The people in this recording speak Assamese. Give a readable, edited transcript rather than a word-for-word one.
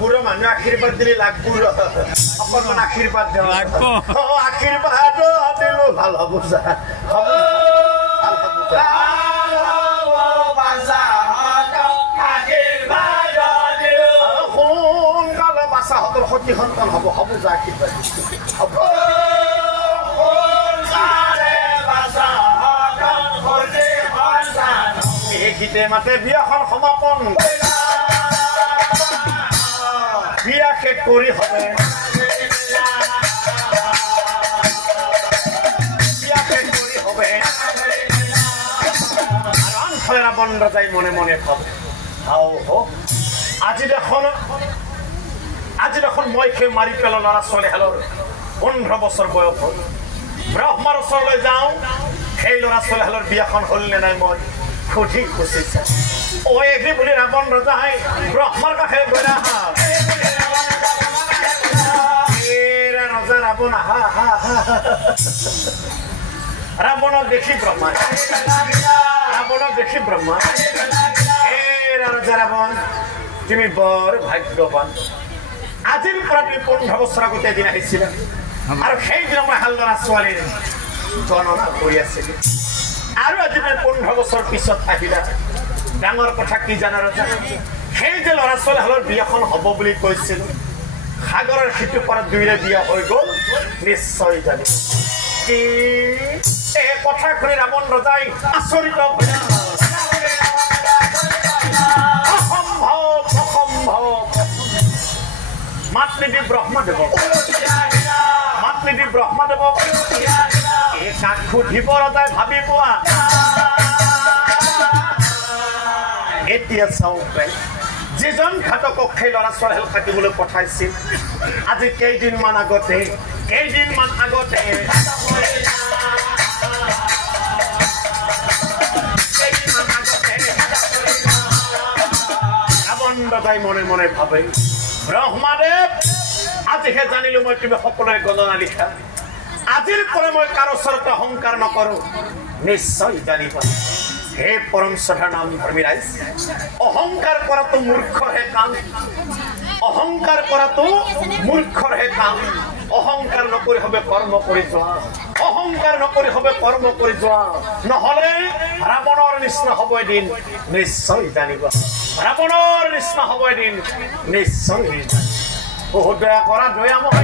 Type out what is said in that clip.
বুড়ো মানুষ আশীৰ্বাদ দিলে লাগবো অকণমান আশীৰ্বাদ আশীৰ্বাদ দিলো ভাল হব সোনকালে বাচ্চাহঁতৰ সতি সন্তান হব হব যা আশীৰ্বাদ হব এই গীতে মাতে বিয়াখন সমাপন বিয়া শেষ কৰি হবে বিয়া শেষ কৰি হবে আৰু আনফালে ৰাৱণ ৰজাই মনে মনে ভাবে আজি দেখোন মই সেই মাৰি পেলো ল'ৰা ছোৱালীহালৰ 15 বছৰ বয়স হ'ল ব্ৰহ্মাৰ ওচৰলৈ যাওঁ সেই ল'ৰা ছোৱালীহালৰ বিয়াখন হ'ল নে নাই মই সুধি খুচিছা এগ্ৰি বুলি ৰাৱণ ৰজাই ব্ৰহ্মাৰ কাষে গৈ আহা ৰাবণ ৰাবণক দেখি ব্ৰহ্মা ৰাজা ৰাবণ তুমি বড় ভাগ্যবান আজিৰ পৰা তুমি 15 বছৰ আগতে এদিন আহিছিলা আৰু সেইদিন মই হাল ল'ৰা ছোৱালীৰ গণনা কৰি আছিলো আৰু আজি 15 বছৰ পিছত আহিলা ডাঙৰ কথা কি জানা ৰজা সেই যে ল'ৰা ছোৱালীহালৰ বিয়াখন হ'ব বুলি কৈছিল সাগৰৰ সিটো পাৰত দুইৰে বিয়া হৈ গ'ল নিশ্চয় জানিব কি এই কথা শুনি ৰাৱণ ৰজাই আচৰিত অসম্ভৱ মাত নিদি ব্ৰহ্মদেৱ এই কাক সুধিব ৰজাই ভাবি পোৱা এতিয়া চাওঁ যিজন ঘাতকক সেই ল'ৰা ছোৱালীহাল কাটিবলৈ পঠাইছিল আজি কেইদিনমান আগতে ৰাৱণ ৰজাই মনে মনে ভাবে ব্ৰহ্মাদেৱ আজিহে জানিলো মই তুমি সকলোৰে গণনা লিখা আজিৰ পৰা মই কাৰো ওচৰত অহংকাৰ নকৰো নিশ্চয় জানিবা হে পৰম শ্ৰদ্ধা নাম ধৰ্মী ৰাইজ অহংকাৰ কৰাটো মূৰ্খৰহে কাম অহংকাৰ নকৰি হবে কৰ্ম কৰি যোৱা নহলে ৰাৱণৰ নিচিনা হ'ব এদিন নিশ্চয় জানিবা বহুত দয়া কৰা দয়াময়